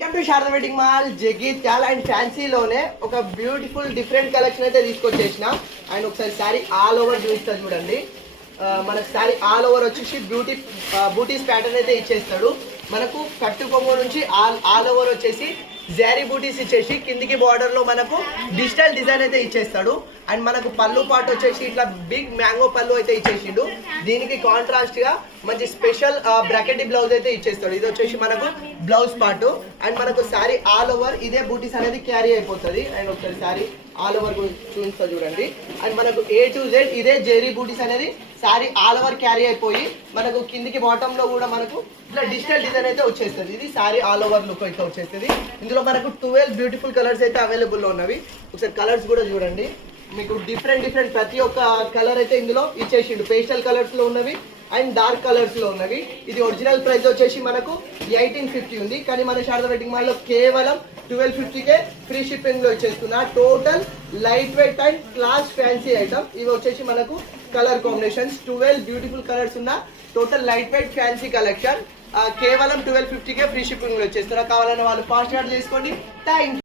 Welcome to Sharada wedding mall Jagtial and ఫ్యాన్సీలోనే ఒక beautiful different collection అయితే తీసుకొచ్చేసిన. అండ్ ఒకసారి శారీ ఆల్ ఓవర్ చూపిస్తా చూడండి. మనకు శారీ ఆల్ ఓవర్ వచ్చేసి బూటీస్ ప్యాటర్న్ అయితే ఇచ్చేస్తాడు. మనకు కట్టు కొమ్ము నుంచి ఆల్ ఓవర్ వచ్చేసి జారీ బూటీస్ ఇచ్చేసి కిందికి బార్డర్ లో మనకు డిజిటల్ డిజైన్ అయితే ఇచ్చేస్తాడు. అండ్ మనకు పళ్ళు పాటు వచ్చేసి ఇట్లా బిగ్ మ్యాంగో పళ్ళు అయితే ఇచ్చేసిండు. దీనికి కాంట్రాస్ట్ గా మంచి స్పెషల్ బ్రాకెట్ బ్లౌజ్ అయితే ఇచ్చేస్తాడు. ఇది వచ్చేసి మనకు బ్లౌజ్ పార్ట్. అండ్ మనకు శారీ ఆల్ ఓవర్ ఇదే బూటీస్ అనేది క్యారీ అయిపోతుంది. అండ్ ఒకసారి శారీ ఆల్ ఓవర్ చూపిస్తా చూడండి. అండ్ మనకు A to Z ఇదే జెరీ బూటీస్ అనేది శారీ ఆల్ ఓవర్ క్యారీ అయిపోయి మనకు కిందికి బాటమ్ లో కూడా మనకు ఇట్లా డిజిటల్ డిజైన్ అయితే వచ్చేస్తుంది. ఇది శారీ ఆల్ ఓవర్ లుక్ అయితే వచ్చేస్తుంది. ఇందులో మనకు 12 బ్యూటిఫుల్ కలర్స్ అయితే అవైలబుల్ లో ఉన్నవి. ఒకసారి కలర్స్ కూడా చూడండి. మీకు డిఫరెంట్ ప్రతి ఒక్క కలర్ అయితే ఇందులో ఇచ్చేసిండు. పేస్టల్ కలర్స్ లో ఉన్నవి అండ్ డార్క్ కలర్స్ లో ఉన్నవి. ఇది ఒరిజినల్ ప్రైస్ వచ్చేసి మనకు 1850 ఉంది. కానీ మన శారదా వెడ్డింగ్ మాల్ లో కేవలం 1250కే ఫ్రీ షిప్పింగ్ లో ఇచ్చేస్తున్నా. Total light weight and class fancy item. ఇవి వచ్చేసి మనకు కలర్ కాంబినేషన్స్ 12 బ్యూటిఫుల్ కలర్స్ ఉన్న total light weight fancy collection కేవలం 1250కే ఫ్రీ షిప్పింగ్ లో ఇచ్చేస్తున్నా. కావాలన్న వాళ్ళు ఫాస్ట్ ఆర్డర్ చేసుకోండి. థ్యాంక్